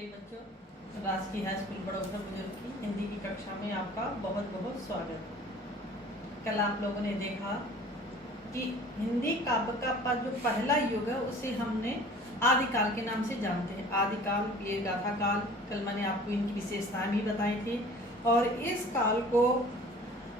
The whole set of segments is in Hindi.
कई बच्चों, राजकीय हाई स्कूल बड़ौदा बुजुर्ग की हिंदी की कक्षा में आपका बहुत बहुत स्वागत। कल आप लोगों ने देखा कि हिंदी काव्य का जो पहला युग है उसे हमने आदिकाल के नाम से जानते हैं। आदिकाल, वीर गाथा काल, कल मैंने आपको इनकी विशेषताएं भी बताई थी। और इस काल को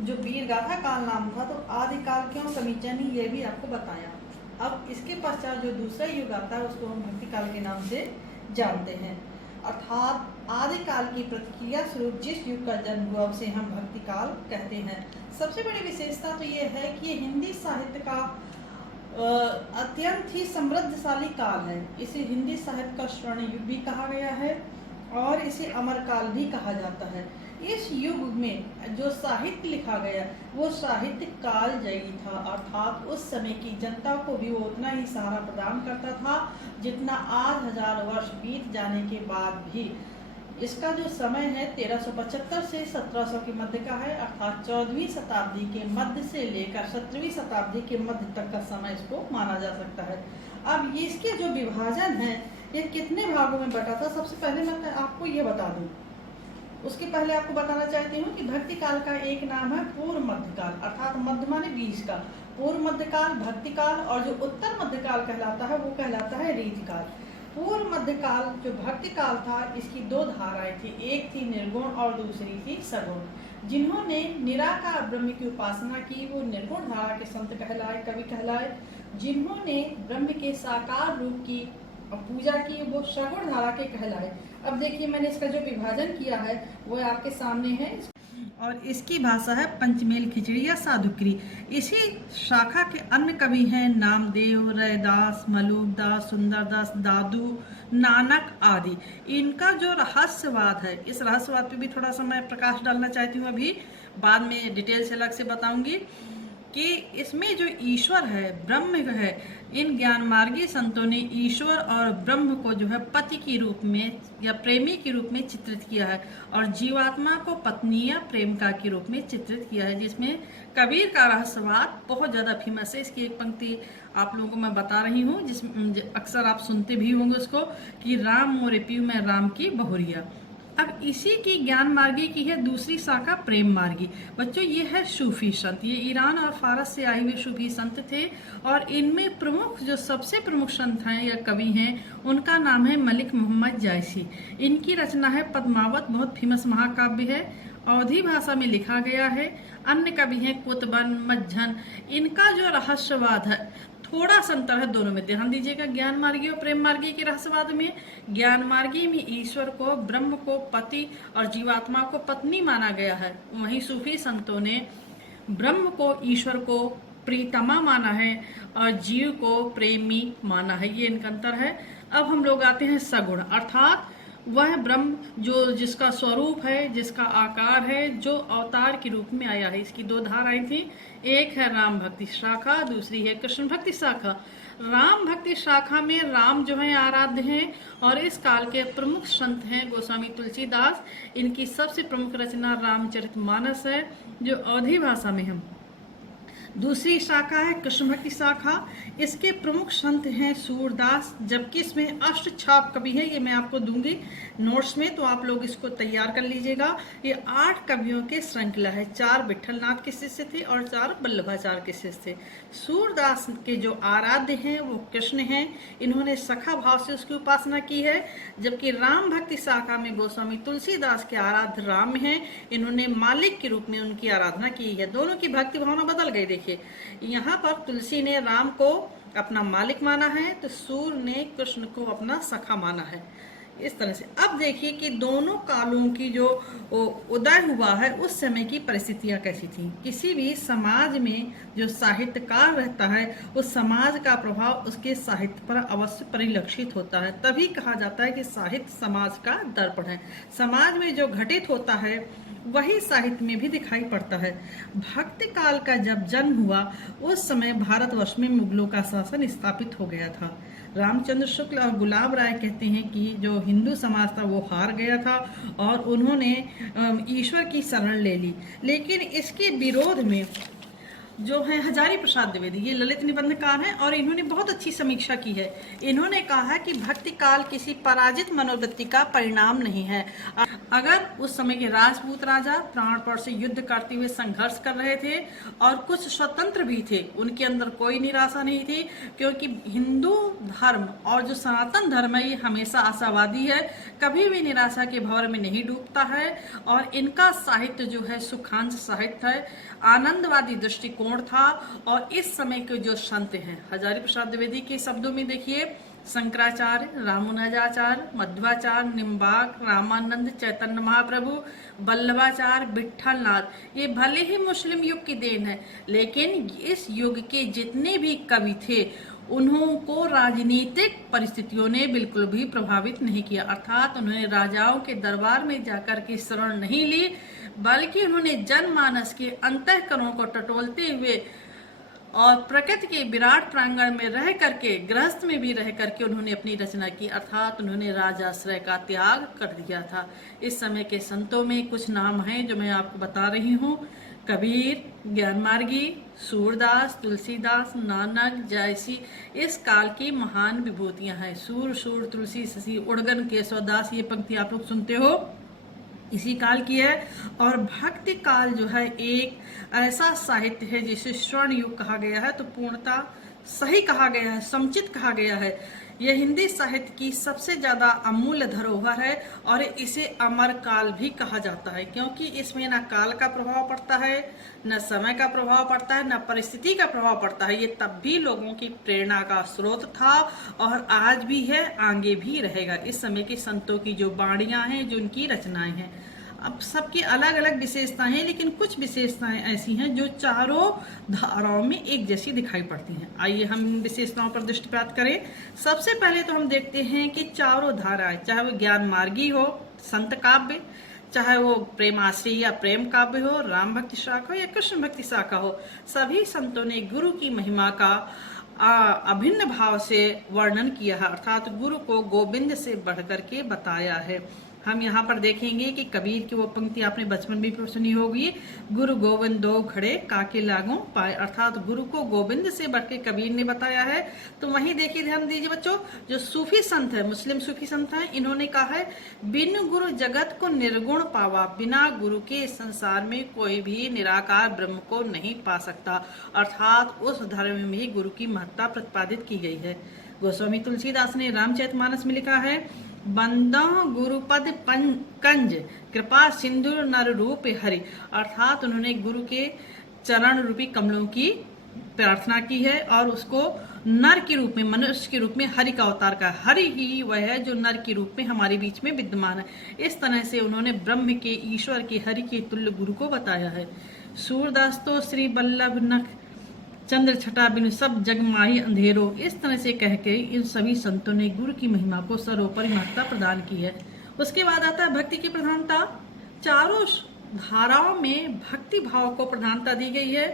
जो वीर गाथा काल नाम था तो आदिकाल क्यों समीचीन ये भी आपको बताया। अब इसके पश्चात जो दूसरा युग आता है उसको हम भक्ति काल के नाम से जानते हैं। अर्थात आदिकाल की प्रतिक्रिया स्वरूप जिस युग का जन्म हुआ उसे हम भक्ति काल कहते हैं। सबसे बड़ी विशेषता तो ये है कि ये हिंदी साहित्य का अत्यंत ही समृद्धशाली काल है। इसे हिंदी साहित्य का स्वर्ण युग भी कहा गया है और इसे अमर काल भी कहा जाता है। इस युग में जो साहित्य लिखा गया वो साहित्य कालजयी था, अर्थात उस समय की जनता को भी वो उतना ही सहारा प्रदान करता था जितना आज 1000 वर्ष बीत जाने के बाद भी। इसका जो समय है 1375 से 1700 के मध्य का है, अर्थात 14वीं शताब्दी के मध्य से लेकर 17वीं शताब्दी के मध्य तक का समय इसको माना जा सकता है। अब इसके जो विभाजन है ये कितने भागों में बटा था, सबसे पहले मैं आपको ये बता दूं। उसके पहले आपको बताना चाहती हूँ कि भक्ति काल का एक नाम है पूर्व मध्यकाल, अर्थात मध्य माने बीच का। पूर्व मध्यकाल भक्ति काल और जो उत्तर मध्यकाल कहलाता है वो कहलाता है रीतिकाल। पूर्व मध्यकाल जो भक्ति काल था इसकी दो धाराएं थी, एक थी निर्गुण और दूसरी थी सगुण। जिन्होंने निराकार ब्रह्म की उपासना की वो निर्गुण धारा के संत कहलाए, कवि कहलाए। जिन्होंने ब्रह्म के साकार रूप की पूजा की वो सगुण धारा के कहलाए। अब देखिए मैंने इसका जो विभाजन किया है वो आपके सामने है और इसकी भाषा है पंचमेल खिचड़ी या साधुक्री। इसी शाखा के अन्य कवि हैं नामदेव, रैदास, मलूकदास, सुंदरदास, दादू, नानक आदि। इनका जो रहस्यवाद है इस रहस्यवाद पे भी थोड़ा सा मैं प्रकाश डालना चाहती हूँ, अभी बाद में डिटेल से अलग से बताऊंगी कि इसमें जो ईश्वर है, ब्रह्म है, इन ज्ञान मार्गी संतों ने ईश्वर और ब्रह्म को जो है पति के रूप में या प्रेमी के रूप में चित्रित किया है और जीवात्मा को पत्नी या प्रेमिका के रूप में चित्रित किया है, जिसमें कबीर का रहस्यवाद बहुत ज़्यादा फेमस है। इसकी एक पंक्ति आप लोगों को मैं बता रही हूँ जिसमें अक्सर आप सुनते भी होंगे उसको कि राम मोरे पीऊ में राम की बहुरिया। अब इसी की ज्ञान मार्गी की है दूसरी शाखा प्रेम मार्गी। बच्चों ये है सूफी संत, ये ईरान और फारस से आए हुए सूफी संत थे और इनमें प्रमुख जो सबसे प्रमुख संत हैं या कवि हैं उनका नाम है मलिक मोहम्मद जायसी। इनकी रचना है पद्मावत, बहुत फेमस महाकाव्य है, अवधी भाषा में लिखा गया है। अन्य कवि हैं कुतुबन, मज्झन। इनका जो रहस्यवाद है थोड़ा सा अंतर है दोनों में, ध्यान दीजिएगा। ज्ञान मार्गी और प्रेम मार्गी के रहस्यवाद में ज्ञान मार्गी में ईश्वर को, ब्रह्म को पति और जीवात्मा को पत्नी माना गया है, वहीं सूफी संतों ने ब्रह्म को, ईश्वर को प्रीतमा माना है और जीव को प्रेमी माना है। ये इनका अंतर है। अब हम लोग आते हैं सगुण, अर्थात वह ब्रह्म जो जिसका स्वरूप है, जिसका आकार है, जो अवतार के रूप में आया है। इसकी दो धाराएं थी, एक है राम भक्ति शाखा, दूसरी है कृष्ण भक्ति शाखा। राम भक्ति शाखा में राम जो है आराध्य हैं और इस काल के प्रमुख संत हैं गोस्वामी तुलसीदास। इनकी सबसे प्रमुख रचना रामचरितमानस है जो अवधी भाषा में है। दूसरी शाखा है कृष्ण भक्ति शाखा, इसके प्रमुख संत हैं सूरदास, जबकि इसमें अष्टछाप कवि है, ये मैं आपको दूंगी नोट्स में तो आप लोग इसको तैयार कर लीजिएगा। ये 8 कवियों के श्रृंखला है, 4 विठलनाथ के शिष्य थे और 4 वल्लभाचार्य के शिष्य थे। सूरदास के जो आराध्य हैं वो कृष्ण हैं, इन्होंने सखा भाव से उसकी उपासना की है, जबकि राम भक्ति शाखा में गोस्वामी तुलसीदास के आराध्य राम हैं, इन्होंने मालिक के रूप में उनकी आराधना की है। दोनों की भक्ति भावना बदल गई। देखिए यहाँ पर तुलसी ने राम को अपना मालिक माना है तो सूर ने कृष्ण को अपना सखा माना है, इस तरह से। अब देखिए कि दोनों कालों की जो उदय हुआ है उस समय की परिस्थितियां कैसी थी। किसी भी समाज में जो साहित्यकार रहता है उस समाज का प्रभाव उसके साहित्य पर अवश्य परिलक्षित होता है। तभी कहा जाता है कि साहित्य समाज का दर्पण है। समाज में जो घटित होता है वही साहित्य में भी दिखाई पड़ता है। भक्ति काल का जब जन्म हुआ उस समय भारतवर्ष में मुगलों का शासन स्थापित हो गया था। रामचंद्र शुक्ल और गुलाब राय कहते हैं कि जो हिंदू समाज था वो हार गया था और उन्होंने ईश्वर की शरण ले ली, लेकिन इसके विरोध में जो है हजारी प्रसाद द्विवेदी, ये ललित निबंधकार हैं और इन्होंने बहुत अच्छी समीक्षा की है। इन्होंने कहा है कि भक्ति काल किसी पराजित मनोवृत्ति का परिणाम नहीं है। अगर उस समय के राजपूत राजा प्राणपण से युद्ध करते हुए संघर्ष कर रहे थे और कुछ स्वतंत्र भी थे, उनके अंदर कोई निराशा नहीं थी, क्योंकि हिंदू धर्म और जो सनातन धर्म है ये हमेशा आशावादी है, कभी भी निराशा के भंवर में नहीं डूबता है। और इनका साहित्य जो है सुखांश साहित्य है, आनंदवादी दृष्टिकोण था। और इस समय के जो संत हैं, हजारी प्रसाद द्विवेदी के शब्दों में देखिए, शंकराचार्य, रामानुजाचार्य, मध्वाचार्य, निम्बार्क, रामानंद, चैतन्य महाप्रभु, वल्लभाचार्य, विट्ठलनाथ, ये भले ही मुस्लिम युग की देन है, लेकिन इस युग के जितने भी कवि थे उन्होंने राजनीतिक परिस्थितियों ने बिल्कुल भी प्रभावित नहीं किया। अर्थात उन्होंने राजाओं के दरबार में जाकर के शरण नहीं ली, बल्कि उन्होंने जनमानस के अंतःकरणों को टटोलते हुए और प्रकृति के विराट प्रांगण में रह करके, गृहस्थ में भी रह करके उन्होंने अपनी रचना की। अर्थात उन्होंने राजाश्रय का त्याग कर दिया था। इस समय के संतों में कुछ नाम हैं जो मैं आपको बता रही हूँ। कबीर, ज्ञानमार्गी, सूरदास, तुलसीदास, नानक, जयसी इस काल की महान विभूतियां हैं। सूर, तुलसी, शशि, उड़गन, केशवदास, ये पंक्ति आप लोग सुनते हो, इसी काल की है। और भक्ति काल जो है एक ऐसा साहित्य है जिसे स्वर्ण युग कहा गया है, तो पूर्णता सही कहा गया है, समुचित कहा गया है। यह हिंदी साहित्य की सबसे ज्यादा अमूल्य धरोहर है और इसे अमर काल भी कहा जाता है, क्योंकि इसमें न काल का प्रभाव पड़ता है, न समय का प्रभाव पड़ता है, न परिस्थिति का प्रभाव पड़ता है। ये तब भी लोगों की प्रेरणा का स्रोत था और आज भी है, आगे भी रहेगा। इस समय के संतों की जो वाणियां हैं, जो उनकी रचनाएं हैं, अब सबकी अलग अलग विशेषताएं हैं, लेकिन कुछ विशेषताएं ऐसी हैं जो चारों धाराओं में एक जैसी दिखाई पड़ती हैं। आइए हम इन विशेषताओं पर दृष्टिपात करें। सबसे पहले तो हम देखते हैं कि चारों धाराएं, चाहे वो ज्ञान मार्गी हो, संत काव्य, चाहे वो प्रेमाश्री या प्रेम काव्य हो, राम भक्ति शाखा हो या कृष्ण भक्ति शाखा हो, सभी संतों ने गुरु की महिमा का अभिन्न भाव से वर्णन किया है। अर्थात गुरु को गोविंद से बढ़कर के बताया है। हम यहाँ पर देखेंगे कि कबीर की वो पंक्ति आपने बचपन में सुनी होगी, गुरु गोविंद दो खड़े काके लागों पाए। अर्थात गुरु को गोविंद से बढ़ के कबीर ने बताया है। तो वहीं देखिए, ध्यान दीजिए बच्चों, जो सूफी संत है, मुस्लिम सूफी संत हैं, इन्होंने कहा है, बिन गुरु जगत को निर्गुण पावा, बिना गुरु के संसार में कोई भी निराकार ब्रह्म को नहीं पा सकता। अर्थात उस धर्म में ही गुरु की महत्ता प्रतिपादित की गई है। गोस्वामी तुलसीदास ने रामचरितमानस में लिखा है, बंदा गुरुपद कंज कृपा सिंधु नर रूप हरि। अर्थात उन्होंने गुरु के चरण रूपी कमलों की प्रार्थना की है और उसको नर के रूप में, मनुष्य के रूप में हरि का अवतार का। हरि ही वह है जो नर के रूप में हमारे बीच में विद्यमान है। इस तरह से उन्होंने ब्रह्म के, ईश्वर के, हरि के तुल्य गुरु को बताया है। सूरदास तो श्री वल्लभ नख चंद्र छटा बिनु सब जग माही अंधेरो, इस तरह से कह के इन सभी संतों ने गुरु की महिमा को सर्वोपरि महत्ता प्रदान की है। उसके बाद आता है भक्ति की प्रधानता। चारों धाराओं में भक्ति भाव को प्रधानता दी गई है।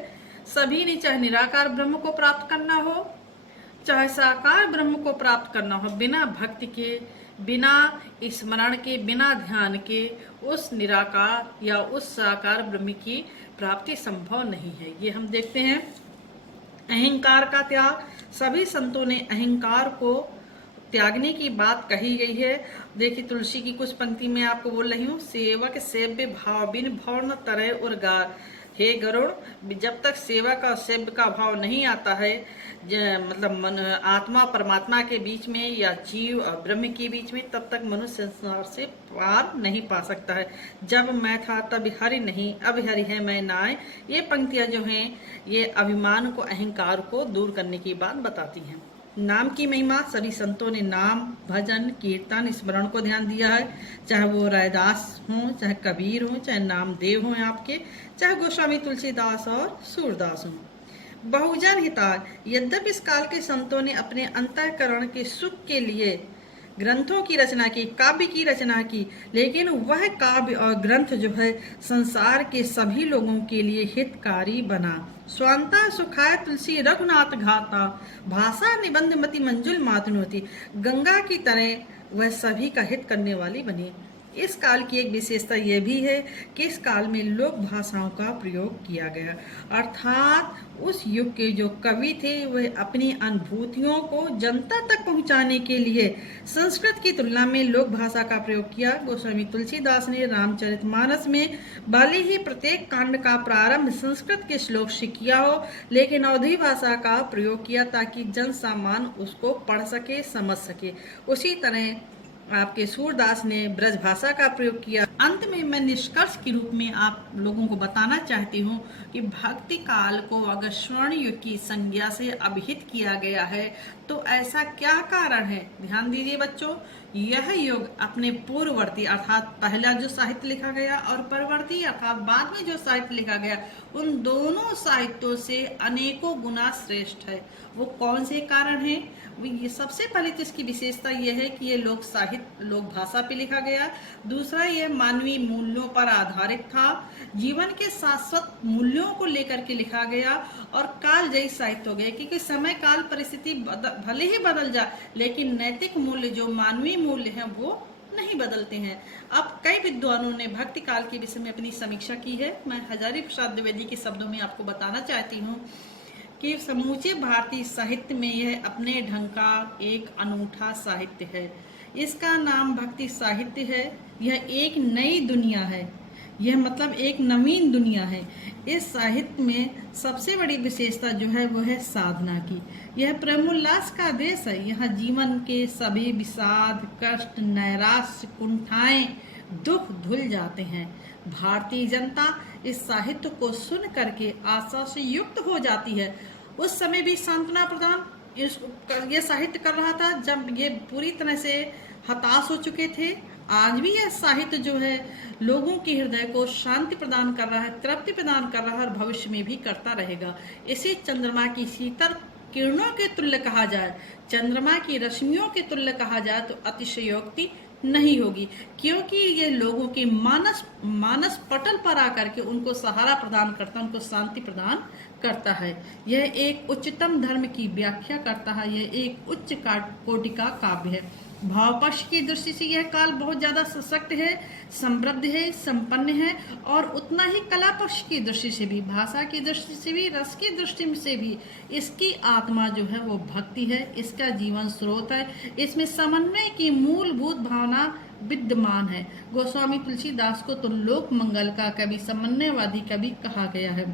सभी ने, चाहे निराकार ब्रह्म को प्राप्त करना हो, चाहे साकार ब्रह्म को प्राप्त करना हो, बिना भक्ति के, बिना स्मरण के, बिना ध्यान के उस निराकार या उस साकार ब्रह्म की प्राप्ति संभव नहीं है। ये हम देखते हैं। अहंकार का त्याग, सभी संतों ने अहंकार को त्यागने की बात कही गई है। देखिए, तुलसी की कुछ पंक्ति में आपको बोल रही हूँ, सेवक सेव्य भाव बिन भव न तरय उर्गार। हे गरुड़, जब तक सेवक और सेव्य का भाव नहीं आता है, मतलब आत्मा परमात्मा के बीच में या जीव और ब्रह्म के बीच में, तब तक मनुष्य संसार से पार नहीं पा सकता है। जब मैं था तब हरि नहीं, अब हरि है मैं नाय। ये पंक्तियां जो हैं, ये अभिमान को, अहंकार को दूर करने की बात बताती हैं। नाम की महिमा, सभी संतों ने नाम, भजन, कीर्तन, स्मरण को ध्यान दिया है। चाहे वो रायदास हों, चाहे कबीर हों, चाहे नामदेव हों आपके, चाहे गोस्वामी तुलसीदास और सूरदास हों। बहुजन हिताय, यद्यपि इस काल के संतों ने अपने अंतःकरण के सुख के लिए ग्रंथों की रचना की, काव्य की रचना की, लेकिन वह काव्य और ग्रंथ जो है संसार के सभी लोगों के लिए हितकारी बना। स्वांता सुखाय तुलसी रघुनाथ घाता, भाषा निबंध मति मंजुल मातनुति। गंगा की तरह वह सभी का हित करने वाली बनी। इस काल की एक विशेषता यह भी है कि इस काल में लोक भाषाओं का प्रयोग किया गया, अर्थात उस युग के जो कवि थे वह अपनी अनुभूतियों को जनता तक पहुंचाने के लिए संस्कृत की तुलना में लोक भाषा का प्रयोग किया। गोस्वामी तुलसीदास ने रामचरितमानस में भले ही प्रत्येक कांड का प्रारंभ संस्कृत के श्लोक से किया हो, लेकिन अवधी भाषा का प्रयोग किया ताकि जन सामान्य उसको पढ़ सके, समझ सके। उसी तरह आपके सूरदास ने ब्रज भाषा का प्रयोग किया। अंत में मैं निष्कर्ष के रूप में आप लोगों को बताना चाहती हूँ कि भक्ति काल को अगर स्वर्ण युग की संज्ञा से अभिहित किया गया है तो ऐसा क्या कारण है? ध्यान दीजिए बच्चों, यह युग अपने पूर्ववर्ती अर्थात पहला जो साहित्य लिखा गया और परवर्ती अर्थात बाद में जो साहित्य लिखा गया, उन दोनों साहित्यों से अनेकों गुना श्रेष्ठ है। वो कौन से कारण हैं? ये सबसे पहले तो इसकी विशेषता यह है कि ये लोक साहित्य लोक भाषा पे लिखा गया। दूसरा, यह मानवीय मूल्यों पर आधारित था, जीवन के शाश्वत मूल्यों को लेकर के लिखा गया और कालजयी साहित्य हो गया, क्योंकि समय काल परिस्थिति भले ही बदल जाए लेकिन नैतिक मूल्य जो मानवीय मूल्य हैं वो नहीं बदलते हैं। अब कई विद्वानों ने भक्ति काल के विषय में अपनी समीक्षा की है। मैं हजारी प्रसाद द्विवेदी के शब्दों में आपको बताना चाहती हूँ कि समूचे भारतीय साहित्य में यह अपने ढंग का एक अनूठा साहित्य है। इसका नाम भक्ति साहित्य है। यह एक नई दुनिया है, यह मतलब एक नवीन दुनिया है। इस साहित्य में सबसे बड़ी विशेषता जो है वो है साधना की। यह प्रेमोल्लास का देश है। यहाँ जीवन के सभी विषाद, कष्ट, नैराश्य, कुंठाएं, दुख धुल जाते हैं। भारतीय जनता इस साहित्य को सुन करके आशा से युक्त हो जाती है। उस समय भी सांत्वना प्रदान ये साहित्य कर रहा था जब ये पूरी तरह से हताश हो चुके थे। आज भी यह साहित्य जो है लोगों के हृदय को शांति प्रदान कर रहा है, तृप्ति प्रदान कर रहा है और भविष्य में भी करता रहेगा। इसे चंद्रमा की शीतल किरणों के तुल्य कहा जाए, चंद्रमा की रश्मियों के तुल्य कहा जाए तो अतिशयोक्ति नहीं होगी, क्योंकि ये लोगों के मानस पटल पर आकर के उनको सहारा प्रदान करता है, उनको शांति प्रदान करता है। यह एक उच्चतम धर्म की व्याख्या करता है। यह एक उच्च कोटि का काव्य है। भाव पक्ष की दृष्टि से यह काल बहुत ज्यादा सशक्त है, समृद्ध है, संपन्न है और उतना ही कला पक्ष की दृष्टि से भी, भाषा की दृष्टि से भी, रस की दृष्टि से भी इसकी आत्मा जो है वो भक्ति है, इसका जीवन स्रोत है। इसमें समन्वय की मूलभूत भावना विद्यमान है। गोस्वामी तुलसीदास को तो लोक मंगल का कवि, समन्वयवादी कवि कहा गया है।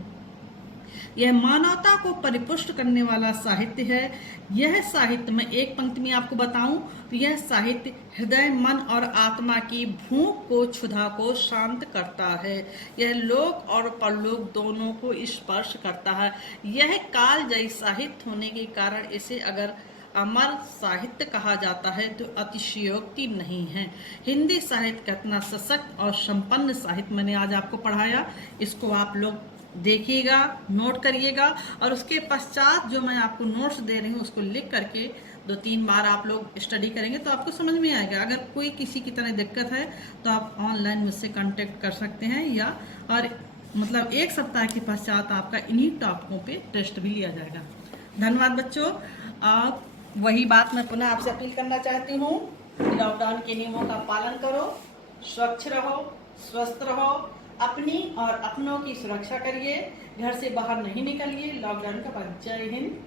यह मानवता को परिपुष्ट करने वाला साहित्य है। यह साहित्य में एक पंक्ति में आपको बताऊं तो यह साहित्य हृदय, मन और आत्मा की भूख को, क्षुधा को शांत करता है। यह लोक और परलोक दोनों को स्पर्श करता है। यह कालजयी साहित्य होने के कारण इसे अगर अमर साहित्य कहा जाता है तो अतिशयोक्ति नहीं है। हिंदी साहित्य का इतना सशक्त और संपन्न साहित्य मैंने आज आपको पढ़ाया, इसको आप लोग देखिएगा, नोट करिएगा और उसके पश्चात जो मैं आपको नोट्स दे रही हूँ उसको लिख करके 2-3 बार आप लोग स्टडी करेंगे तो आपको समझ में आएगा। अगर कोई किसी की तरह दिक्कत है तो आप ऑनलाइन मुझसे कांटेक्ट कर सकते हैं या और मतलब 1 सप्ताह के पश्चात आपका इन्हीं टॉपिकों पे टेस्ट भी लिया जाएगा। धन्यवाद बच्चों। आप वही बात मैं पुनः आपसे अपील करना चाहती हूँ, लॉकडाउन के नियमों का पालन करो, स्वच्छ रहो, स्वस्थ रहो, अपनी और अपनों की सुरक्षा करिए, घर से बाहर नहीं निकलिए। लॉकडाउन का बाद। जय हिंद।